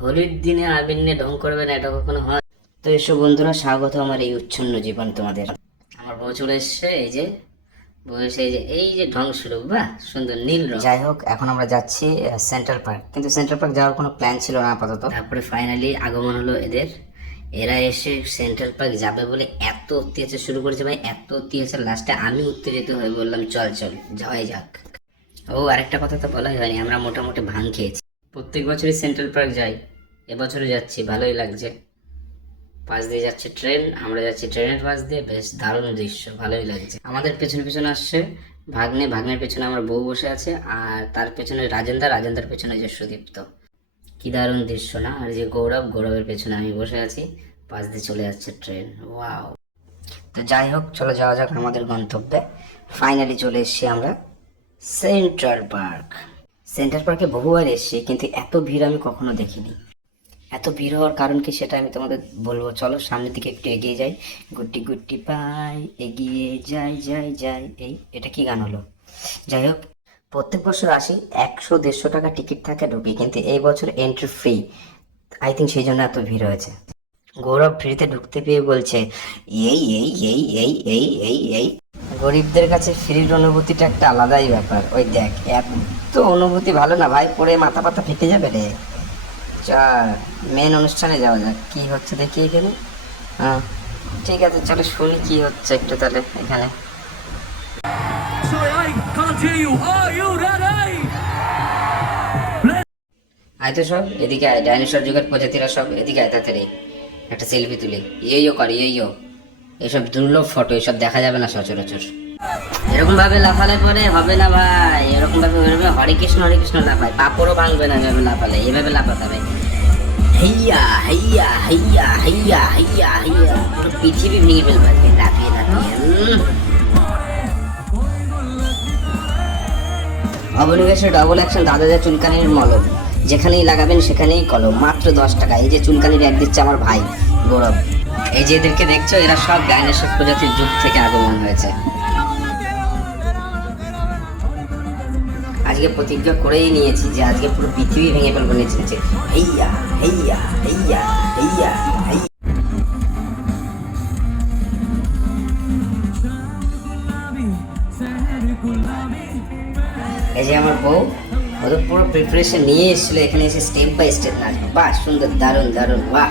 হোলির দিনে আবির নিয়ে ঢং করবে না, এটা কখনো হয়? তো এসো বন্ধুরা, স্বাগত আমার এই উচ্ছন্ন জীবন তোমাদের। আমার বউ চলে এসছে, এই যে বউ এসে এই যে ঢং শুরু, বাহ সুন্দর নীল রং। যাই হোক, এখন আমরা যাচ্ছি সেন্ট্রাল পার্ক, কিন্তু সেন্ট্রাল পার্ক যাওয়ার কোনো প্ল্যান ছিল না আপাতত। তারপরে ফাইনালি আগমন হলো এদের। এরা এসে সেন্ট্রাল পার্ক যাবে বলে এত অত্যাচার শুরু করেছে ভাই, এত অত্যাচার, লাস্টে আমি উত্তেজিত হয়ে বললাম চল চল যাওয়াই যাক। ও আরেকটা কথা তো বলাই হয়নি, আমরা মোটামুটি ভাং খেয়েছি। প্রত্যেক বছরই সেন্ট্রাল পার্ক যাই, এবছরে যাচ্ছি, ভালোই লাগছে। পাশ দিয়ে যাচ্ছে ট্রেন, আমরা যাচ্ছি ট্রেনের পাশ দিয়ে, বেশ দারুণ দৃশ্য, ভালোই লাগছে। আমাদের পেছনে পেছনে আসছে ভাগ্নে, ভাগ্নের পেছনে আমার বউ বসে আছে, আর তার পেছনে রাজেন্দার পেছনে যে সুদীপ্ত। কি দারুণ দৃশ্য না? আর যে গৌরব, গৌরবের পেছনে আমি বসে আছি, পাশ দিয়ে চলে যাচ্ছে ট্রেন, ওয়াও। তো যাই হোক, চলো যাওয়া যাক আমাদের গন্তব্যে। ফাইনালি চলে এসেছি আমরা সেন্ট্রাল পার্ক। সেন্ট্রাল পার্কে বহুবার এসেছি, কিন্তু এত ভিড় আমি কখনো দেখিনি। এত ভিড় হওয়ার কারণ কি সেটা আমি তোমাদের বলবো, চলো সামনের দিকে একটু এগিয়ে যাই। গুটি গুটি পাই এগিয়ে যাই যাই যাই, এটা কি গান হলো? যাই হোক, প্রত্যেক বছর আসি, 100-150 টাকা টিকিট থাকে, ঢুকি, কিন্তু এই বছর এন্ট্রি ফ্রি। আই থিঙ্ক সেই জন্য এত ভিড় হয়েছে। গৌরব ফ্রিতে ঢুকতে পেয়ে বলছে এই এই এই এই এই এই এই। গরিবদের কাছে ফ্রির অনুভূতিটা একটা আলাদাই ব্যাপার। ওই দেখ, এত অনুভূতি ভালো না ভাই, পরে মাথা পাতা ফেটে যাবে রে। চল মেন অনুষ্ঠানে যাওয়া যাক, কি হচ্ছে দেখি এখানে। হ্যাঁ ঠিক আছে, চলো শুনি কি হচ্ছে একটু তাহলে এখানে। আয় তো সব এদিকে আয়, ডাইনোসর যুগের প্রজাতিরা সব এদিকে আয় তাড়াতাড়ি, একটা সেলফি তুলি। ইয়েও কর ইয়েও, এসব দুর্লভ ফটো, এসব দেখা যাবে না সচরাচর। এরকম ভাবে লাফালে পরে হবে না ভাই, এরকম ভাবে হরে কৃষ্ণ লাফায়, পাপড়ও ভাঙবে না এভাবে লাফালে, এভাবে লাফাতে হবে। হেইয়া হেইয়া হেইয়া হেইয়া হেইয়া হেইয়া, পুরো পৃথিবী ভেঙে ফেলবে আজকে লাফিয়ে লাফিয়ে। অবনিবেশের ডবল অ্যাকশন দাদা চুলকানির মলম, যেখানেই লাগাবেন সেখানেই কলম, মাত্র 10 টাকা। এই যে চুলকানির এক দিচ্ছে আমার ভাই গৌরব। এই যে এদেরকে দেখছো, এরা সব ডাইনোসর প্রজাতির যুগ থেকে আগমন হয়েছে। আজকে প্রতিজ্ঞা করেই নিয়েছি যে আজকে পুরো পৃথিবী ভেঙে ফেলবো নিচে নিচে। হেইয়া হেইয়া হেইয়া হেইয়া হেইয়া। এই যে আমার বউ, ওদের পুরো প্রিপারেশন নিয়ে এসেছিল, এখানে এসে স্টেপ বাই স্টেপ নাচবো, বাহ সুন্দর, দারুণ দারুণ, বাহ।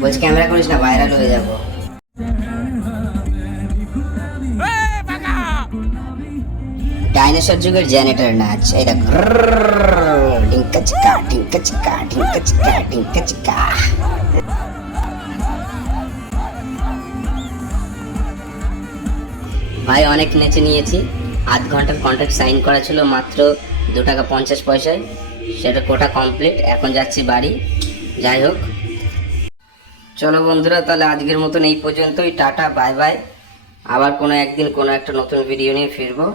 বলছি ক্যামেরা করিস না, ভাইরাল হয়ে যাবো। ডাইনোসর যুগের জেনারেটর নাচ, এই দেখ, টিঙ্কা চিকা টিঙ্কা চিকা টিঙ্কা চিকা টিঙ্কা চিকা। ভাই অনেক নেচে নিয়েছি, আধ ঘন্টার কন্ট্রাক্ট সাইন করা ছিল মাত্র 2 টাকা 50 পয়সায়, সেটা কোটা কমপ্লিট, এখন যাচ্ছি বাড়ি। যাই হোক, চলো বন্ধুরা, তাহলে আজকের মতন এই পর্যন্তই, টাটা বাই বাই। আবার কোনো একদিন কোনো একটা নতুন ভিডিও নিয়ে ফিরবো।